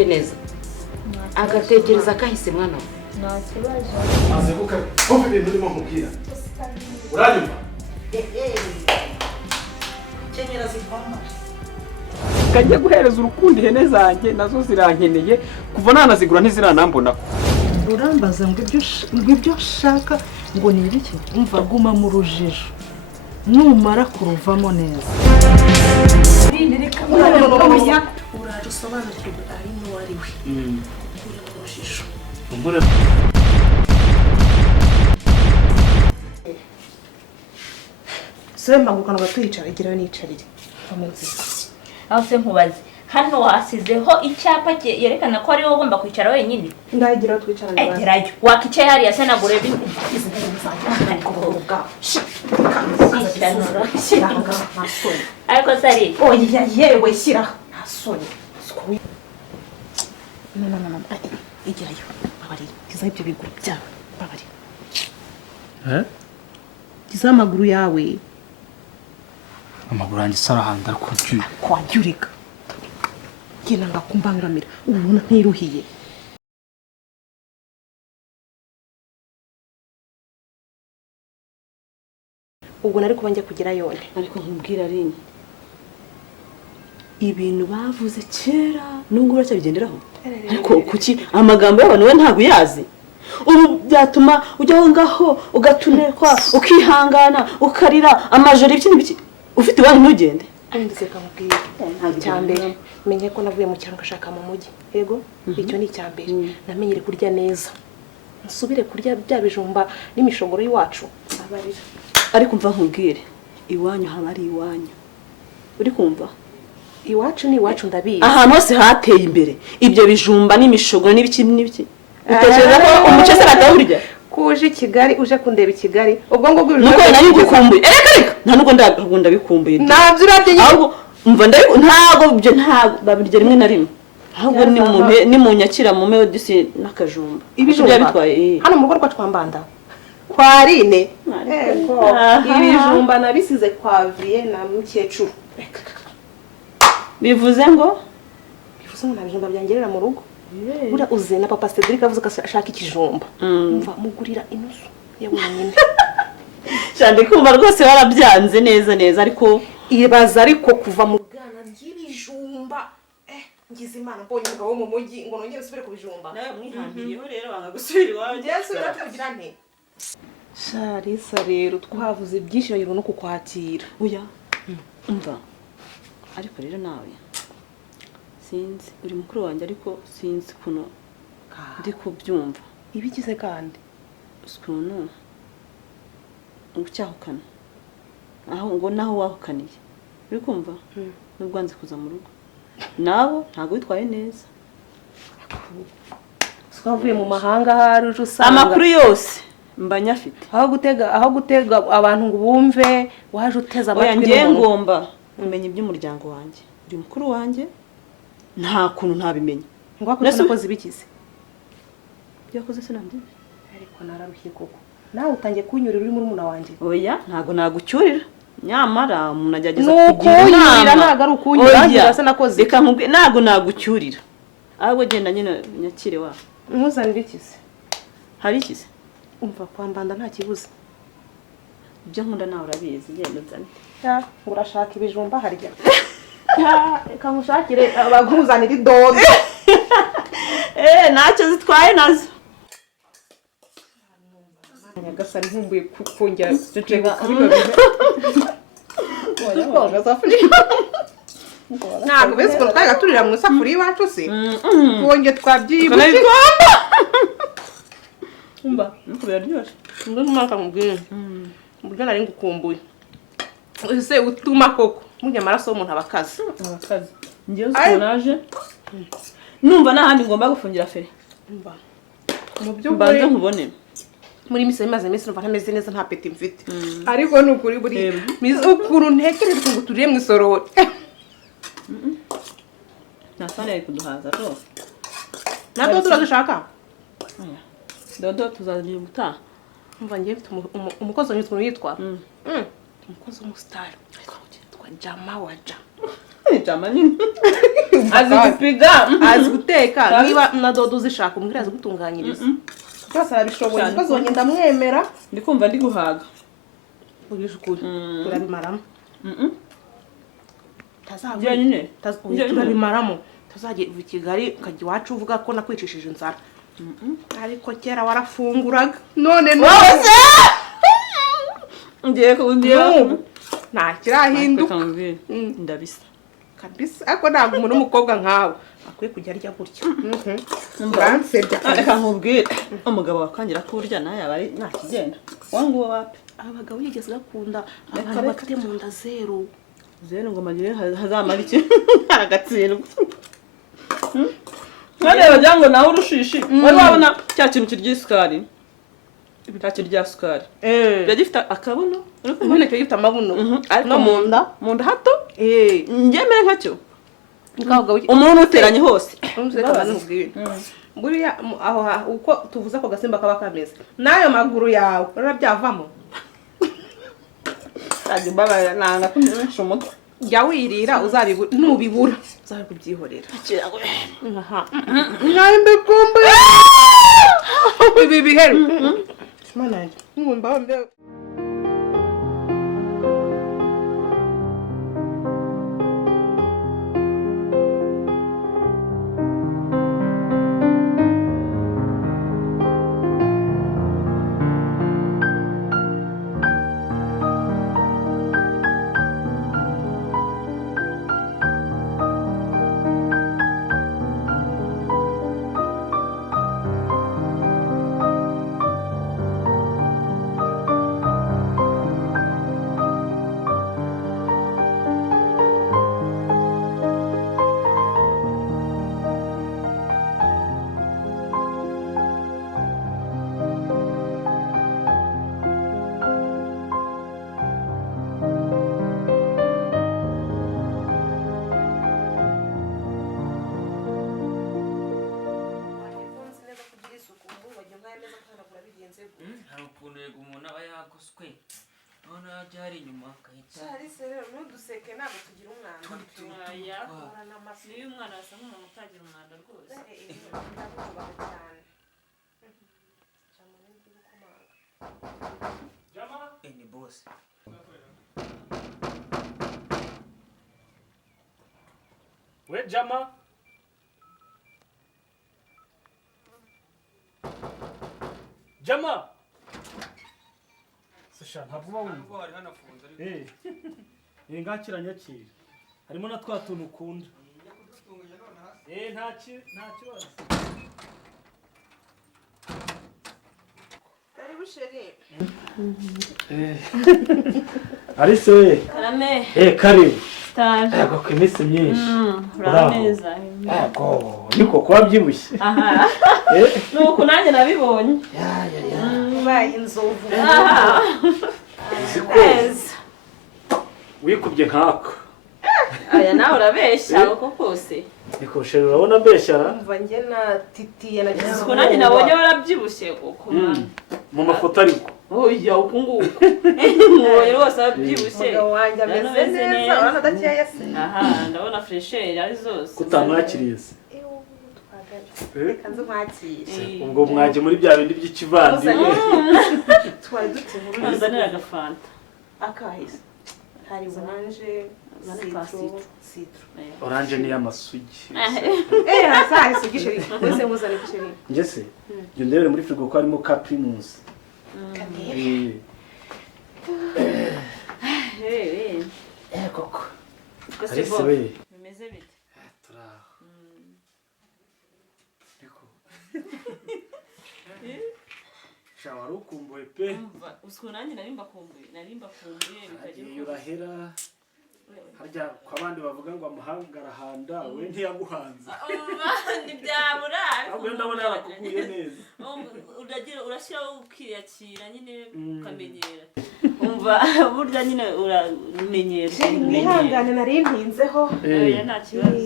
yumve neza agatekereza kahise mwana we. Nta kibazo. Maze kuka umva ibintu urimo nkubwira. Uranyumva? Kenyera zivama. Kajya guhereza urukundo ihene zanjye nazo zirankeneye kuva nanazigura ntiziranambona. Urambaza ngo ibyo shaka ngo ni ibiki? Umva guma mu rujijo. Numara kuruvamo neza. Uraje usobanukirwe ari n'uwari we. Uri mu rujijo. Sema ngo kanwa twicara igirayo nicarire. Aho se nkubaze hano wasizeho icyapa yerekana ko ari wowe ugomba kwicara wenyine. Ndagira twicara nawe. Egerayo wakicaye hariya se nagure bi. Ariko sari oya yewe shyira nasoni. No igirayo babari kiza ibyo biguru byawe babari. Kiza amaguru yawe. Amaguru yanjye sarahanda kubyuye. Kwagyurika. Kina ngakumbangamira. Ubona ntiruhiye. Ubwo nari kubanje kugira yone. Ariko nkubwira rinye ibintu bavuze kera nubwo uracyabigenderaho. Ariko kuki amagambo y'abantu we ntabwo yazi? Ubu byatuma ujyaho ngaho ugatunekwa ukihangana ukarira amajoro ibiki n'ibiki ufite iwanyu ntugende. Ndetse kamubwira cyambere menye ko navuye mu cyangwa shaka mu mujyi. Yego icyo ni cyambere. Namenyere kurya neza. Nsubire kurya bya bijumba n'imishogoro y'iwacu. Abarira. Ariko mva nkubwire iwanyu haba ari iwanyu. Uri kumva? Iwacu ni iwacu ndabizi. Ahantu hose hateye imbere ibyo bijumba n'imishogoro n'ibiki n'ibiki. Utekereza ko umuce se atawurya? Kuje i Kigali uje kundeba i Kigali ubwo ngo bw'ibijumba. Nuko nari gukumbuye. Reka nta nuko ndabikumbuye. Nabyo urabye. Ahubwo umva ntago byo ntago babirya rimwe na rimwe. Ahubwo ni mu nyakira mu medicine n'akajumba. Ibijumba bitwaye. Hano mu rugo rwa Twambanda. Kwa Rine. Ibijumba nabisize kwa Vie na mukecuru. Bivuze ngo nabijumba byangerera mu rugo. Ura uze na papa Cedric avuze ko ashaka ikijumba. Umva mugurira inusu yabonyine. Cyane kumva rwose warabyanze neza ariko ibaza ariko kuva mu bwana ry'ibijumba. Ngize Imana mbonye umugabo mu mujyi ngo nongere usubire ku bijumba. Nawe mwihambiriyeho rero banga gusubira iwawe. Yesu yarakugira nte. Sharisa rero twavuze byinshi bagirwa no kukwakira. Oya. Umva. Ariko rero nawe sinzi uri mukuru wanjye ariko sinzi kuno ndi kubyumva. Ibikize kandi ukuntu ucyahukana aho ngo naho wahukaniye. Uri kumva? Nubwanze kuza mu rugo. Nabo ntago witwaye neza. Twavuye mu mahanga haruje usanga amakuru yose mbanyafite. Aho gutega abantu ngo bumve waje uteza amatwi. Oya ngiye ngomba kumenya iby'umuryango wanjye. Uri mukuru wanjye nta kuntu ntabimenya. Ngo akoze ibikize. Byakoze se nabyo. Ariko nararuhiye koko. Nawe utangiye kunyurira uri muri muna wanjye. Oya ntago nagucyurira. Nyamara umuntu agerageza kugira inama. Ntago ari ukunyura se nakoze. Reka nkubwe ntago nagucyurira. Ahubwo genda nyine nyakire wa. Ntuzanire ikize. Hari ikize? Umva Kwambanda nta kibuze. Ibyo nkunda nawe urabizi genda nzane. Ya urashaka ibijumba harya. Reka mushakire abaguzanira idodo. Ntacyo zitwaye nazo. Nyagasani nkumbuye kongera ceceka kubibabira. Oya safuri. Ntabwo bese ko twagaturira mu safuri iwacu se. Wonge twabyibuze. Umba nuko biraryoshye. Ngo mwaka mubwire. Buryo nari ngukumbuye. Ese utuma koko mujya amaraso y'umuntu abakaza. Ngiye usonaje. Numva nahandi ngomba gufungira fere. Umba. Mu byo mbanza nkubone. Muri mise maze mise numva ntameze neza nta peti mfite. Ariko nukuri buri mise ukuru ntekereza ngo turiye mu isororo. Nasane ari kuduhaza rwose. Nado turashaka. Dodo tuzagiye gutaha. Umva ngiye mfite umukozi wanyuzwe yitwa. Umukozi w'umustar. Twa Jama waja. Jama nyine azi gupiga azi guteka niba na dodo zishaka umbwira azi gutunganyiriza byose arabishoboye kuko zonye ndamwemera ndi kumva ndi guhaga ugisha ukuri turabimaramo njye nyine turabimaramo tuzajya i Kigali ukajya iwacu uvuga ko nakwicishije inzara ariko kera warafunguraga none nose ngiye kugiye nta kirahinduka ndabisa kabisa ariko ntabwo umuntu w'umukobwa nkawe akwiye kujya arya gutya uransebya reka nkubwire umugabo wakangira kurya nawe aba ari nta kigenda wanguwo wapi abagabo yigeze gakunda abantu bafite mu nda zero ngo magire hazamara iki aragatsindwa nkareba wagira ngo nawe urushishi wari wabona cya kintu kirya isukari cya kirya sukari biba gifite akabuno ubundi cyo gifite amabuno no mu nda hato ngemere nkacyo umuntu uteranye hose buriya aho uko tuvuze ako gasimba kaba kameze n'ayo maguru yawe urabona byavamo mbabarira nanga kumisha umutwe jya wirira nubibura uzabe kubyihorera nkaho mbikumbuye ibi biheru mana yanjye nkumva mbe hari ukuntu yego umuntu aba yagoswe none ajya hari inyuma akahita rero n'uduseke ntabwo tugira umwanda niyo umwana asa nk'umuntu utagira umwanda rwose ni boss we Jama Jama Sasha ntabwo uba wumva hari hanafunze ariko ngakiranyakira harimo na twa tuntu ukunda nta kibazo kari busheri Alice we karame karibu stage yego ku iminsi myinshi urameza yego niko kuba byibushye aha nuko nanjye nabibonye baye inzovu ziko wikubye nkako aya nawe urabeshya uko kose niko sheri urabona mbeshyara umva njye na titiye na gizu uko nanjye nabonye warabyibushye uko mu mafoto ariko oya uko nguko mubonye rwose wabyibushye umugabo wanjye ameze neza urabona adakeye se aha ndabona fresheri ari zose kutamwakiriye se reka nzi mwakire ubwo mwaje muri bya bindi by'ikivandimwe twari dutse inkuru uzanira agafanta akahise hari oranje citro oranje ni y'amasugi hasahise igisheri wese muzane igisheri njye se njye ndebere muri frigo ko harimo ka primus koko Alice we bimeze bite turaho niko shawari ukumbuye pe usko nanjye narimba kumbuye agiye urahera harya ko abandi bavuga ngo amahanga arahanda we ntiyaguhanze ntibyabura ahubwo ndabona yarakuguye neza urashyiraho ukiyakira nyine ukamenyera umva burya nyine uramenyera mwihangane nari mpinzeho oya nta kibazo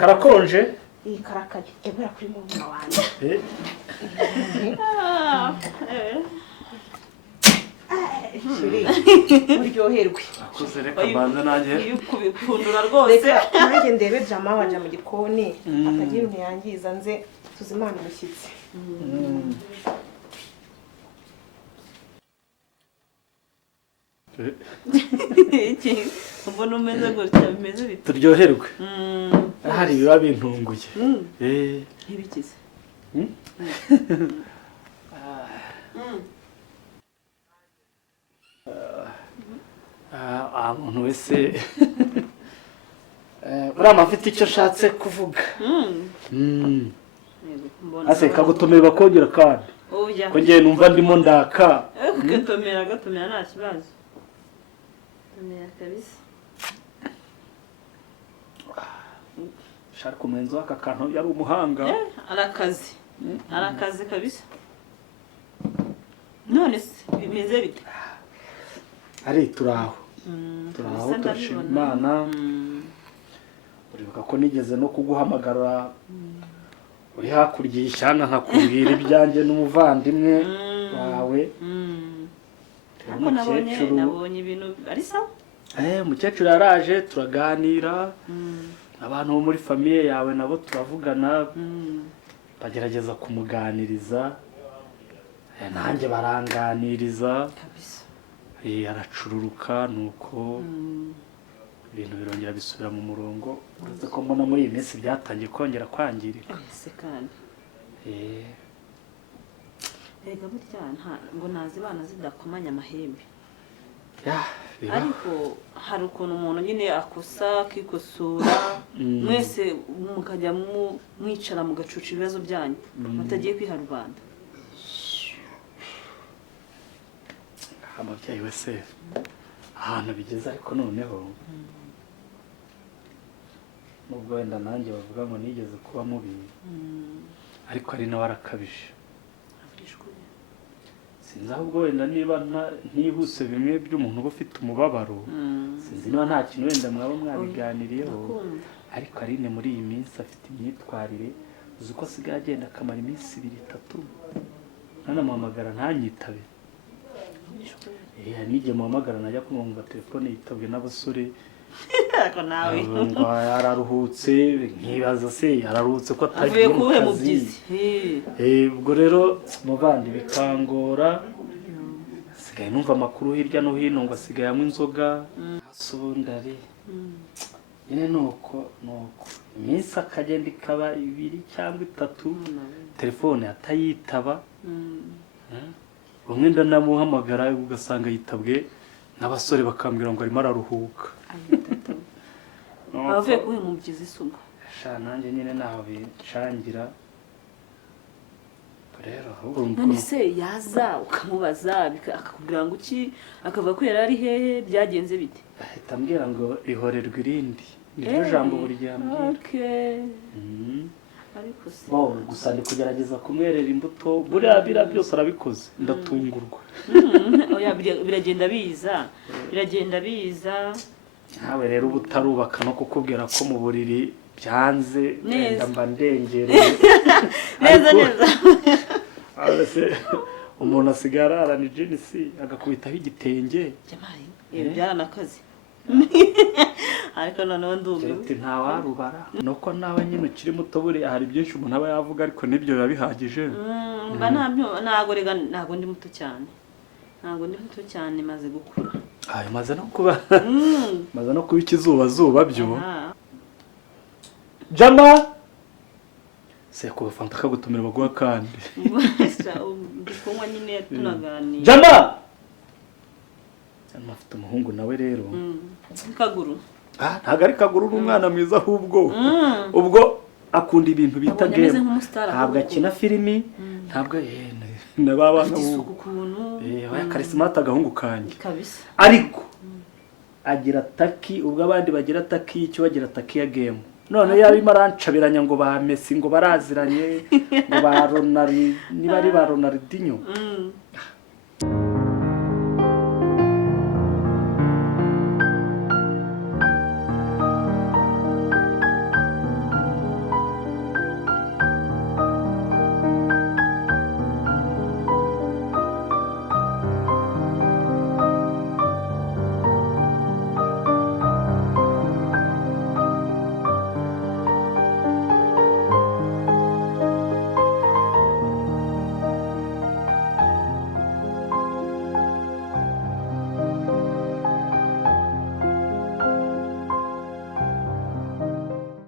karakonje iyi karakaye ebera kuri mumuna wanjye shiri uryoherwe akoze reka mbanza nanjye iyo kubipfundura rwose reka nanjye ndebe jama waje mu gikoni akagira ibintu yangiza nze tuzimana umushyitsi mbona umeze gutya bimeze bite turyoherwe hari biba bintunguye ntibikize muntu wese uriya afite icyo ashatse kuvuga ase kagutomera bakongera kandi ko ngiye numva ndimo ndaka gatomera nta kibazo gatomera kabisa shaka umuhenzi w'aka kantu yari umuhanga arakazi kabisa none se bimeze bite ari turaho turashima Imana uribuka ko nigeze no kuguhamagara uri hakurya y'ishyanga nkakubwira ibyanjye n'umuvandimwe wawe nabonye ibintu ari sawa umukecuru yaraje turaganira abantu bo muri famiye yawe nabo turavugana bagerageza kumuganiriza nanjye baranganiriza aracururuka nuko ibintu birongera bisubira mu murongo uretse ko mbona muri iyi minsi byatangiye kongera kwangirika kandi rega burya ngo nazibana zidakomanya amahembe ariko hari ukuntu umuntu nyine akosa akikosora mwese mukajya mwicara mugacuca ibibazo byanyu mutagiye kwiha rubanda ababyeyi wese ahantu bigeze ariko noneho nubwo wenda nanjye bavuga ngo nigeze kuba mubi ariko ari nawe arakabije sinzi ahubwo wenda niba ntihuse bimwe by'umuntu uba ufite umubabaro sinzi niba nta kintu wenda mwaba mwabiganiriyeho ariko Aline muri iyi minsi afite imyitwarire uzi ko asigaye agenda akamara iminsi 2-3 ntanamuhamagara ntanyitabe nijye muhamagara najya kumwumva telefone yitabwe n'abasore ngo araruhutse nkibaza se araruhutse ko atagiye mu kazi ubwo rero muvandi bikangora asigaye numva amakuru hirya no hino ngo asigaye anywa inzoga asundari nyine nuko iminsi akagenda ikaba 2 cyangwa 3 telefone atayitaba bamwe ndanamuhamagara ugasanga yitabwe n'abasore bakambwira ngo arimo araruhuka abavuye kuba umubyizi isumo nanjye nyine naho bicangira rero none se yaza ukamubaza akakubwira ngo iki akavuga ko yari ari hehe byagenze bite ahita ambwira ngo ihorerwe irindi niryo jambo buri gihe ambwira gusa ndi kugerageza kumwerera imbuto buriya byose arabikoze ndatungurwa biragenda biza nawe rero uba utarubaka no kukubwira ko mu buriri byanze wenda mba ndengereye neza umuntu asigaye ararana ijinisi agakubitaho igitenge byaranakaze ariko noneho ndumiwe ntawarubara nuko nawe nyine ukiri muto buriya hari byinshi umuntu aba yavuga ariko nibyo biba bihagije ntabwo ndi muto cyane maze gukura maze no kuba ikizubazuba byo jama se kuba fanta kagutumira baguha kandi ndi kunywa nyine tunaganira jama afite umuhungu nawe rero kaguru ntabwo ari kaguru n'umwana mwiza ahubwo ubwo akunda ibintu bita game ntabwo akina filimi ntabwo n'abana karismata agahungu kanjye ariko agira taki ubwo abandi bagira taki y'icyo bagira taki ya game none yarimo arancabiranya ngo ba Messi ngo baraziranye ngo ba Ronaldo niba ari ba Ronaldinho